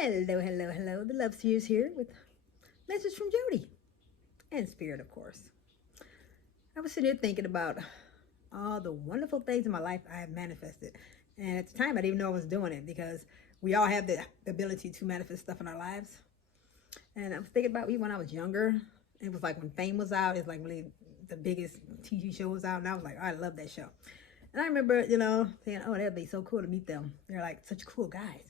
Hello, hello, hello. The Love Seers here with a message from Jody and Spirit, of course. I was sitting here thinking about all the wonderful things in my life I have manifested. And at the time, I didn't even know I was doing it because we all have the ability to manifest stuff in our lives. And I was thinking about me when I was younger. It was like when Fame was out, it's like really the biggest TV show was out. And I was like, oh, I love that show. And I remember, saying, oh, that'd be so cool to meet them. They're like such cool guys.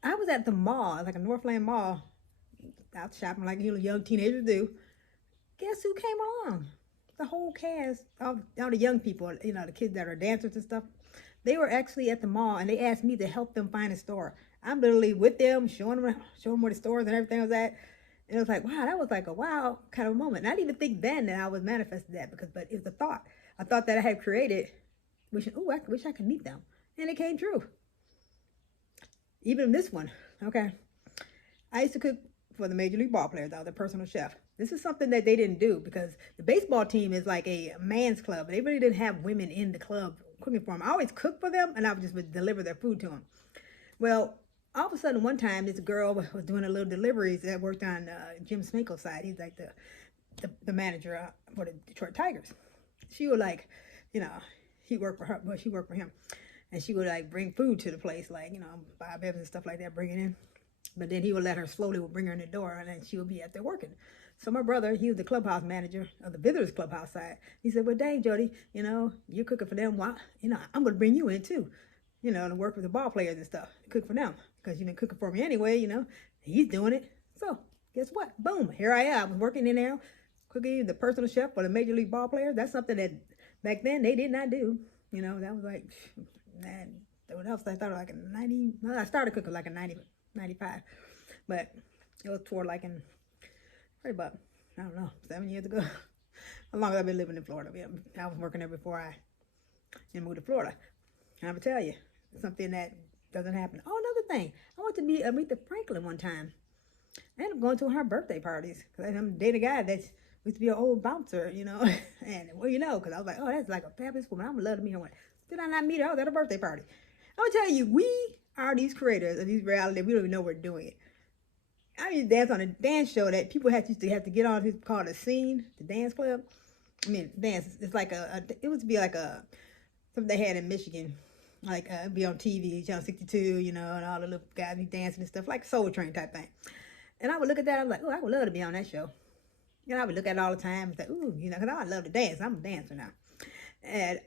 I was at the mall, like a Northland mall, out shopping like young teenagers do. Guess who came along? The whole cast, all the young people, the kids that are dancers and stuff. They were actually at the mall, and they asked me to help them find a store. I'm literally with them, showing them where the stores and everything was at. And it was like, wow, that was like a wow kind of a moment. And I didn't even think then that I was manifesting that but it was a thought that I had created. I wish I could meet them, and it came true. Even this one, okay. I used to cook for the Major League ball players. I was a personal chef. This is something that they didn't do because the baseball team is like a man's club. They really didn't have women in the club cooking for them. I always cooked for them, and I would deliver their food to them. Well, all of a sudden, one time, this girl was doing a little deliveries that worked on Jim Sminkle's side. He's like the manager for the Detroit Tigers. She would he worked for her, but she worked for him. And she would like bring food to the place, like, Bob Evans and stuff like that, bring it in. But then he would let her slowly bring her in the door, and then she would be out there working. So my brother, he was the clubhouse manager of the visitors clubhouse side. He said, well, dang, Jody, you're cooking for them. Well, I'm going to bring you in too, to work with the ball players and stuff, to cook for them. Because you've been cooking for me anyway, he's doing it. So guess what? Boom, here I am. I was working in there, cooking the personal chef for the Major League ball players. That's something that back then they did not do. That was like... And what else? I started like in 90. No, I started cooking like in 90, 95. But it was toward like in probably about, I don't know, 7 years ago. How long have I been living in Florida? I was working there before I moved to Florida. And I'm going to tell you, something that doesn't happen. Oh, another thing. I went to meet Aretha Franklin one time. I ended up going to her birthday parties. Because I'm dating a guy that used to be an old bouncer, And, because I was like, oh, that's like a fabulous woman. I would love to meet her one. Did I not meet her? I was at a birthday party. I'm going to tell you, we are these creators of these reality. We don't even know we're doing it. I used to dance on a dance show that people used to have to get on. It's called a scene, the dance club. Dance. It's like it would be like something they had in Michigan. Like, it'd be on TV, Channel 62, and all the little guys be dancing and stuff, like Soul Train type thing. And I would look at that, I was like, oh, I would love to be on that show. I would look at it all the time and say, ooh, because I love to dance. I'm a dancer now. And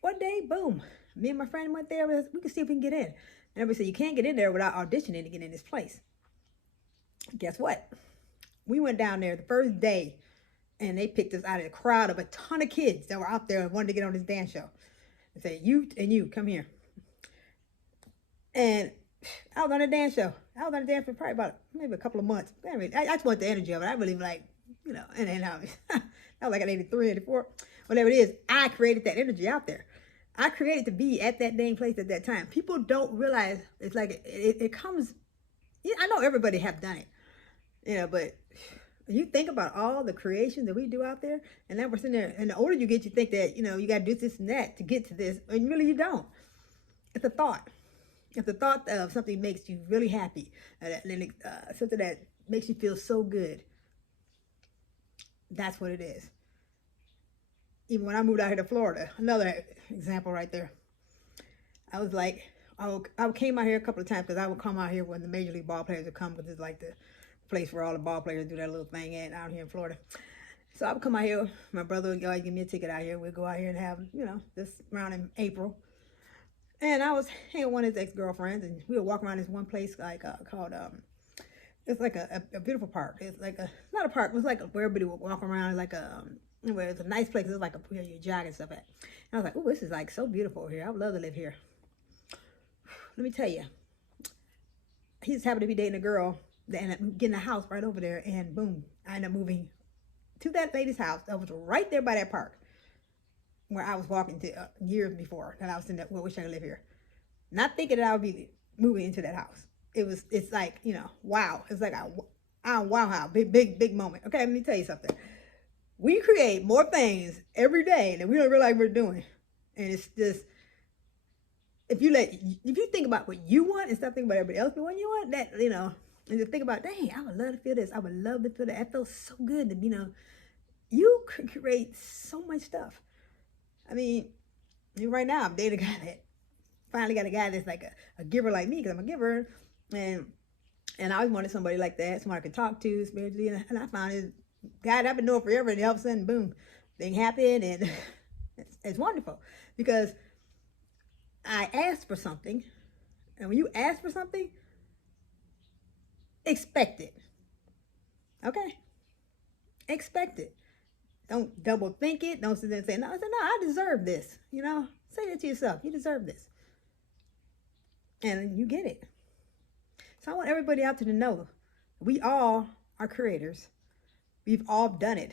one day, boom, me and my friend went there. We could see if we can get in. And everybody said, you can't get in there without auditioning to get in this place. Guess what? We went down there the first day, and they picked us out of a crowd of a ton of kids that were out there and wanted to get on this dance show. They said, you, come here. And I was on a dance show. I was on a dance for probably about maybe a couple of months. I just want the energy of it. I really like, and then that was like an 83, 84, whatever it is. I created that energy out there. I created to be at that dang place at that time. People don't realize it's like it comes. I know everybody have done it, but you think about all the creations that we do out there, and then we're sitting there. And the older you get, you think that you got to do this and that to get to this, and really you don't. It's a thought. If the thought of something makes you really happy, something that makes you feel so good, that's what it is. Even when I moved out here to Florida, another example right there. I was like, I came out here a couple of times because I would come out here when the Major League ball players would come, because it's like the place where all the ball players do that little thing out here in Florida. So I would come out here. My brother would go, give me a ticket out here. We'd go out here and have, this around in April. And I was hanging with one of his ex-girlfriends, and we would walk around this one place called, it's like a beautiful park. It's like not a park, it was like where everybody would walk around, like where it's a nice place. It's like where you jog and stuff at. And I was like, oh, this is like so beautiful here. I would love to live here. Let me tell you, he just happened to be dating a girl that ended up getting a house right over there, and boom, I ended up moving to that lady's house that was right there by that park where I was walking to years before that I was in that, well, wish I could live here. Not thinking that I would be moving into that house. It's like, wow. It's like, wow, big moment. Okay, let me tell you something. We create more things every day that we don't realize we're doing. And it's if you think about what you want and stop thinking about everybody else, but when you want that, and to think about, dang, I would love to feel this. I would love to feel that. That feels so good to, you could create so much stuff. I mean, right now I'm dating a guy that finally got a guy that's like a giver like me, because I'm a giver, and I always wanted somebody like that, somebody I could talk to spiritually, and I found this guy that I've been knowing forever, and all of a sudden, boom, thing happened, and it's wonderful, because I asked for something, and when you ask for something, expect it, okay? Expect it. Don't double think it. Don't sit there and say, no, I deserve this, Say that to yourself. You deserve this. And you get it. So I want everybody out there to know, we all are creators. We've all done it.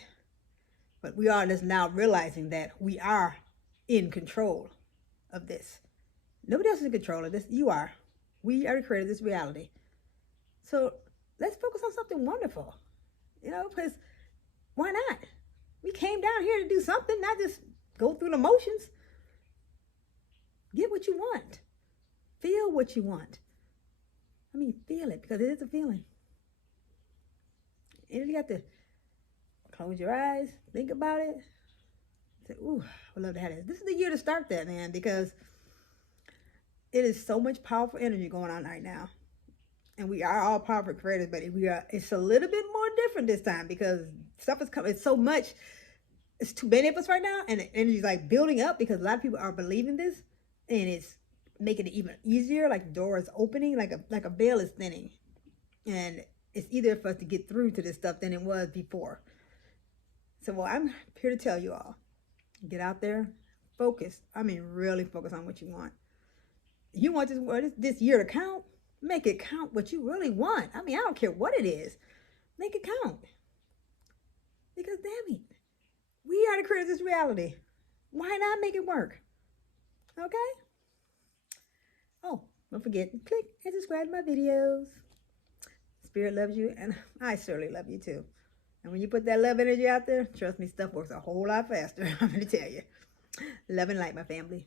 But we are just now realizing that we are in control of this. Nobody else is in control of this. You are. We are the creator of this reality. So let's focus on something wonderful. Because why not? We came down here to do something, not just go through the motions. Get what you want. Feel what you want. I mean, feel it, because it is a feeling. And you got to close your eyes, think about it. Say, ooh, I would love to have this. This is the year to start that, man, because it is so much powerful energy going on right now. And we are all powerful creators, but it's a little bit more different this time, because stuff is coming. It's so much. It's too many of us right now, and the energy's like building up, because a lot of people are believing this, and it's making it even easier. Like the door is opening, like a veil is thinning, and it's easier for us to get through to this stuff than it was before. So, well, I'm here to tell you all, get out there, focus. I mean, really focus on what you want. You want this year to count? Make it count what you really want. I mean, I don't care what it is. Make it count. Because damn it, we are the creators of this reality. Why not make it work? Okay? Oh, don't forget, click and subscribe to my videos. Spirit loves you, and I certainly love you too. And when you put that love energy out there, trust me, stuff works a whole lot faster. I'm going to tell you. Love and light, my family.